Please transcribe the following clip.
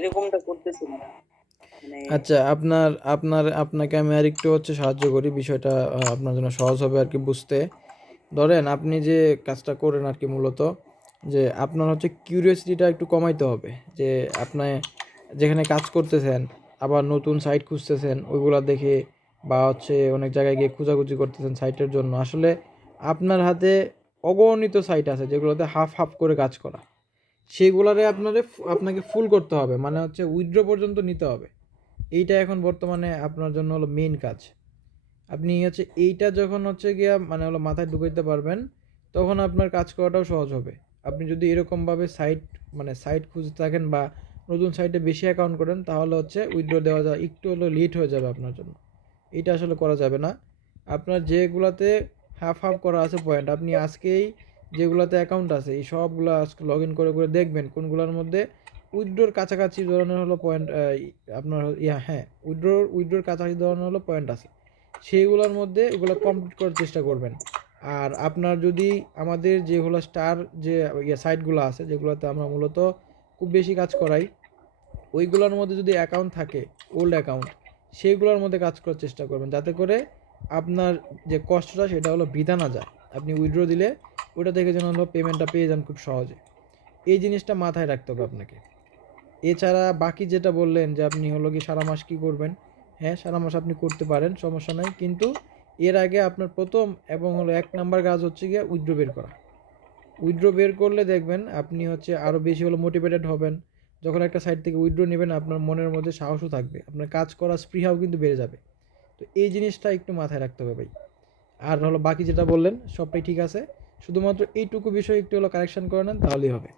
এরকমটা করতেছেন না। মানে আচ্ছা, আপনাকে আমি আরেকটু সাহায্য করি বিষয়টা আপনার জন্য সহজ হবে আরকি বুঝতে। ধরেন আপনি যে কাজটা করেন আরকি মূলত যে আপনার কিউরিওসিটিটা একটু কমাইতে হবে। যে আপনি যেখানে কাজ করতেছেন, আবার নতুন সাইট খুঁজতেছেন ওইগুলা দেখে বা অনেক জায়গায় গিয়ে খোঁজাখুঁজি করতেছেন সাইটের জন্য। আসলে আপনার হাতে অগণিত সাইট আছে যেগুলোতে হাফ করে কাজ করা। সেগুলারে আপনাকে ফুল করতে হবে। মানে উইথড্র পর্যন্ত নিতে হবে। এইটা এখন বর্তমানে আপনার জন্য হলো মেইন কাজ। আপনি এইটা যখন গিয়া মানে মাথায় ঢুকাইতে পারবেন, তখন আপনার কাজ করাটাও সহজ হবে। আপনি যদি এরকমভাবে সাইট খুঁজতে থাকেন বা নতুন সাইটে বেশি অ্যাকাউন্ট করেন, তাহলে উইথড্র দেওয়া যায় একটু হলেও লেট হয়ে যাবে আপনার জন্য। এইটা আসলে করা যাবে না। আপনার যেগুলাতে হাফ করা আছে পয়েন্ট, আপনি আজকেই যেগুলাতে অ্যাকাউন্ট আছে এই সবগুলা আজকে লগ ইন করে দেখবেন কোনগুলোর মধ্যে উইথড্রোর কাছাকাছি ধরনের হলো পয়েন্ট আপনার হ্যাঁ, উইথড্রোর কাছাকাছি ধরনের হলো পয়েন্ট আছে। সেইগুলোর মধ্যে ওগুলো কমপ্লিট করার চেষ্টা করবেন। আর আপনার যদি আমাদের যে হলো স্টার যে সাইটগুলো আছে যেগুলোতে আমরা মূলত খুব বেশি কাজ করাই, ওইগুলোর মধ্যে যদি অ্যাকাউন্ট থাকে, ওল্ড অ্যাকাউন্ট, সেইগুলোর মধ্যে কাজ করার চেষ্টা করবেন যাতে করে আপনার যে কষ্টটা সেটা হলো বৃথা না যায়। আপনি উইথড্র দিলে ওটা থেকে যেন হলো পেমেন্টটা পেয়ে যান খুব সহজে। এই জিনিসটা মাথায় রাখতে হবে আপনাকে। এছাড়া বাকি যেটা বললেন যে আপনি হলো কি সারা মাস কী করবেন, হ্যাঁ সারা মাস আপনি করতে পারেন, সমস্যা নাই। কিন্তু এর আগে আপনার প্রথম এবং হলো ১ নাম্বার কাজ গিয়ে উইথড্র বের করা। উইথড্র বের করলে দেখবেন আপনি আরও বেশি হলো মোটিভেটেড হবেন। যখন একটা সাইট থেকে উইথড্র নেবেন আপনার মনের মধ্যে সাহসও থাকবে। আপনার কাজ করার স্পৃহাও কিন্তু বেড়ে যাবে। তো এই জিনিসটা একটু মাথায় রাখতে হবে ভাই। আর হলো বাকি যেটা বললেন সবটাই ঠিক আছে। শুধুমাত্র এইটুকু বিষয় একটু হলো কারেকশন করে নেন তাহলেই হবে।